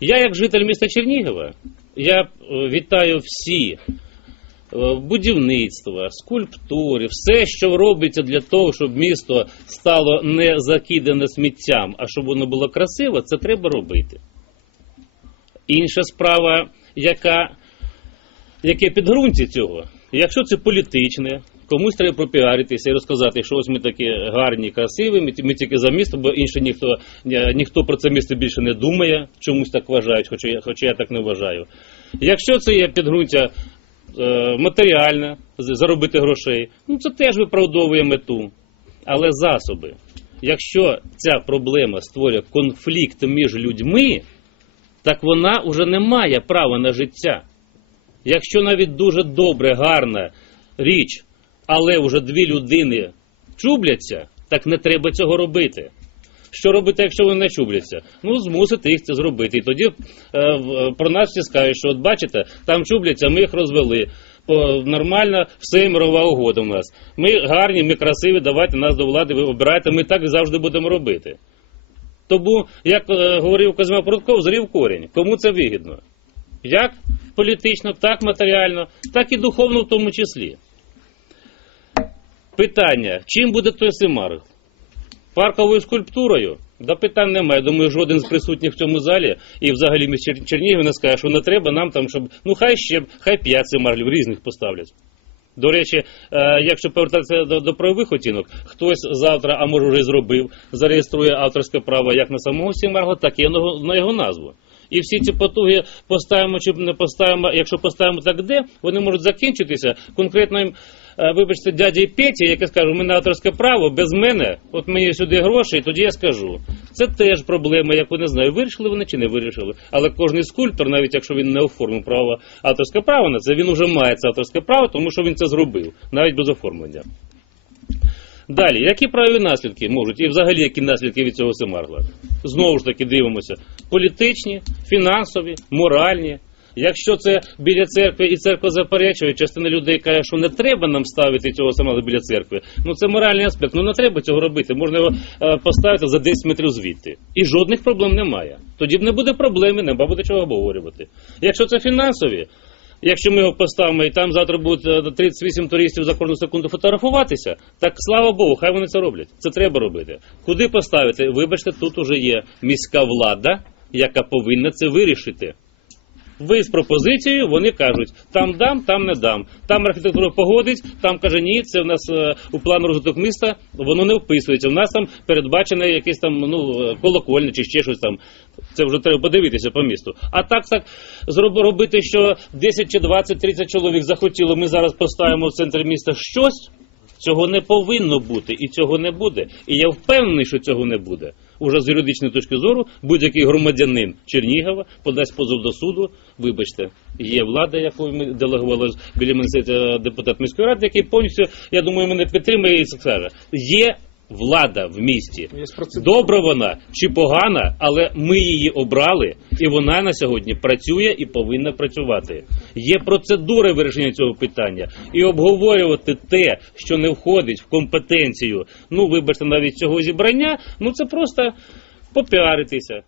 Я, як житель міста Чернігова, я е, вітаю всі е, будівництва, скульптури, все, що робиться для того, щоб місто стало не закидане сміттям, а щоб воно було красиво, це треба робити. Інша справа, яка, яке підґрунтя цього, якщо це політичне, комусь треба пропіаритися і розказати, що ось ми такі гарні, красиві, ми, ми тільки за місто, бо інше ніхто, ніхто про це місто більше не думає, чомусь так вважають, хоча я, хоча я так не вважаю. Якщо це є підґрунтя е, матеріальне, заробити грошей, ну це теж виправдовує мету. Але засоби. Якщо ця проблема створює конфлікт між людьми, так вона вже не має права на життя. Якщо навіть дуже добре, гарна річ, але вже дві людини чубляться, так не треба цього робити. Що робити, якщо вони не чубляться? Ну, змусити їх це зробити. І тоді е, про нас всі скажуть, що от бачите, там чубляться, ми їх розвели. По, нормально, все мирова угода у нас. Ми гарні, ми красиві, давайте нас до влади, ви обирайте, ми так завжди будемо робити. Тому, як е, говорив Козьма Прутков, зрів корінь. Кому це вигідно? Як політично, так матеріально, так і духовно в тому числі. Питання, чим буде той Семарг? Парковою скульптурою? Да питань немає. Думаю, жоден з присутніх в цьому залі і взагалі Чер- Чернігів не скаже, що не треба нам там, щоб. Ну хай ще, хай п'ять Семарлів різних поставлять. До речі, е, якщо повертатися до, до правових оцінок, хтось завтра, а може вже зробив, зареєструє авторське право як на самого Сімарго, так і на його, на його назву. І всі ці потуги поставимо чи не поставимо, якщо поставимо так де, вони можуть закінчитися конкретним, вибачте, дяді Петі, який скаже, у мене авторське право, без мене, от мені сюди гроші, і тоді я скажу. Це теж проблема, яку не знаю, вирішили вони чи не вирішили. Але кожний скульптор, навіть якщо він не оформив право авторське право на це, він вже має це авторське право, тому що він це зробив, навіть без оформлення. Далі, які правові наслідки можуть, і взагалі які наслідки від цього Семаргла? Знову ж таки дивимося: політичні, фінансові, моральні. Якщо це біля церкви і церква заперечує, частина людей каже, що не треба нам ставити цього самого біля церкви. Ну це моральний аспект. Ну не треба цього робити. Можна його е, поставити за 10 метрів звідти. І жодних проблем немає. Тоді б не буде проблеми, не буде чого обговорювати. Якщо це фінансові, Якщо ми його поставимо і там завтра буде е, 38 туристів за кожну секунду фотографуватися, так слава Богу, хай вони це роблять. Це треба робити. Куди поставити? Вибачте, тут уже є міська влада, яка повинна це вирішити. Ви з пропозицією, вони кажуть, там дам, там не дам. Там архітектура погодить, там каже, ні, це в нас е, у план розвиток міста, воно не вписується. У нас там передбачене якесь там ну, е, колокольне чи ще щось там. Це вже треба подивитися по місту. А так так робити, що 10 чи 20, 30 чоловік захотіло, ми зараз поставимо в центр міста щось. Цього не повинно бути і цього не буде. І я впевнений, що цього не буде. Уже з юридичної точки зору будь-який громадянин Чернігова подасть позов до суду. Вибачте, є влада, якою ми делегували біля мене депутат міської ради, який повністю, я думаю, мене підтримує і скаже. Є влада в місті. Добра вона чи погана, але ми її обрали, і вона на сьогодні працює і повинна працювати. Є процедури вирішення цього питання, і обговорювати те, що не входить в компетенцію, ну вибачте, навіть цього зібрання, ну це просто попіаритися.